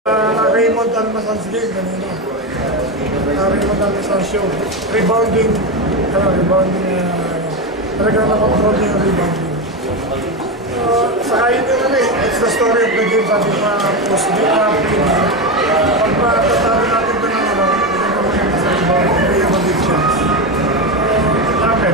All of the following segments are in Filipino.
Raymond Almasan's game kanina. Raymond Almasan's show. Rebounding. Talagang nakontrol niya yung rebounding. Saka yun yung it's the story of the game, sabi ko post game pag matatalo natin ito ng hindi ko maganda sa rebounding, may have a big chance. Happen.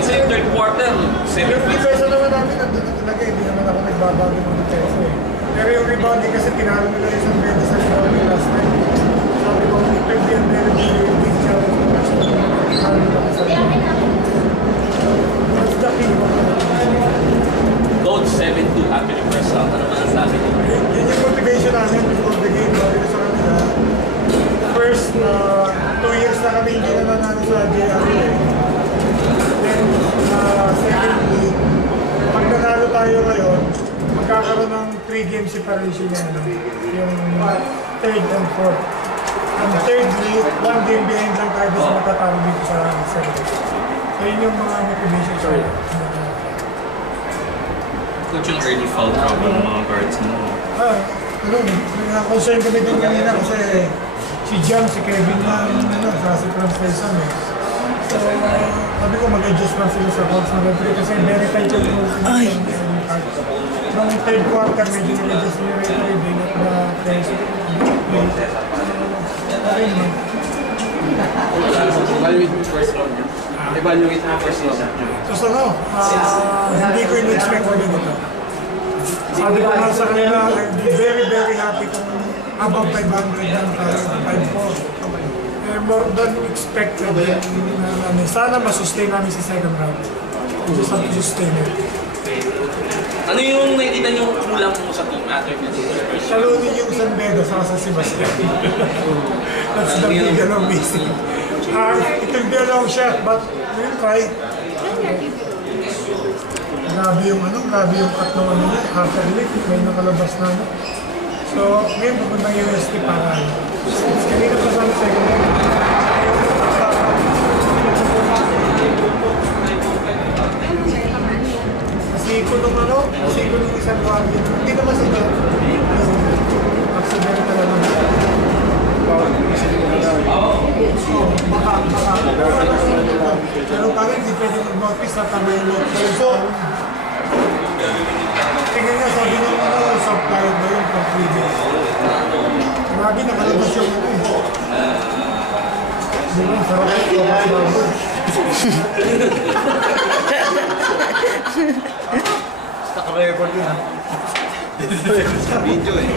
Kasi yung third quarter, 7 yung defense naman natin nandun na talaga, hindi naman ako nagbabago ng defense eh. Pero yung rebounding kasi tinalo nila yung isang beses sa rebounding last night. Sabi ko, effect yan meron yung big challenge na mas tinalo nila sa rebounding. That's the key. Gold 7-2 after the first half. Ano man ang sabi niyo? Yun yung motivation namin before the game. Sabi ko sa kanila, first, 2 years na kami hindi na natin sa JRA. Then, secondly, pag nanalo tayo ngayon, magkakaroon ng 3 game separation yan. Yung third and fourth. And thirdly, 1 game behind lang tayo sa matatalo dito sa second. So yun yung mga motivation sa Coach, yung early foul trouble ng mga guards mo. Concern kami din kanina kasi si John, si Kevin na sa si translation eh. So, sabi ko mag-adjust lang sila sa calls na referee kasi very tight yung rules na nung third quarter, medyo nag-adjust yung referee din at na-pressure. Okay naman. Evaluate mo first round niya. Evaluate mo first round. So, hindi ko in-expect ko din ito. Sabi ko nga sa kanila, I'd be very, very happy kung above 500 lang tayo, 5-4. More than expected. Sana masustain namin sa second round. We just have to sustain it. Ano yung nakikita niyo kulang mo sa team after the first half? Salutin yung San Beda sa Sebastian. That's the big missing. It will be a long shot, but we'll try. Grabe yung cut ng ano niya, half a minute, may nakalabas na ano. So, ngayon pupunta yung UST para kanina pa sa second round. Kasi ko nung isang buwan yun. Hindi naman sila. Accident talaga. Baka. Pero parang hindi pwede mag-notice na tama yung notice. So, tingnan nga sabi nung soft diet ba yun for 3 days. Grabe nakalabas yung Di ba? Sarap yung bago. Naka-record yun ha. Video eh.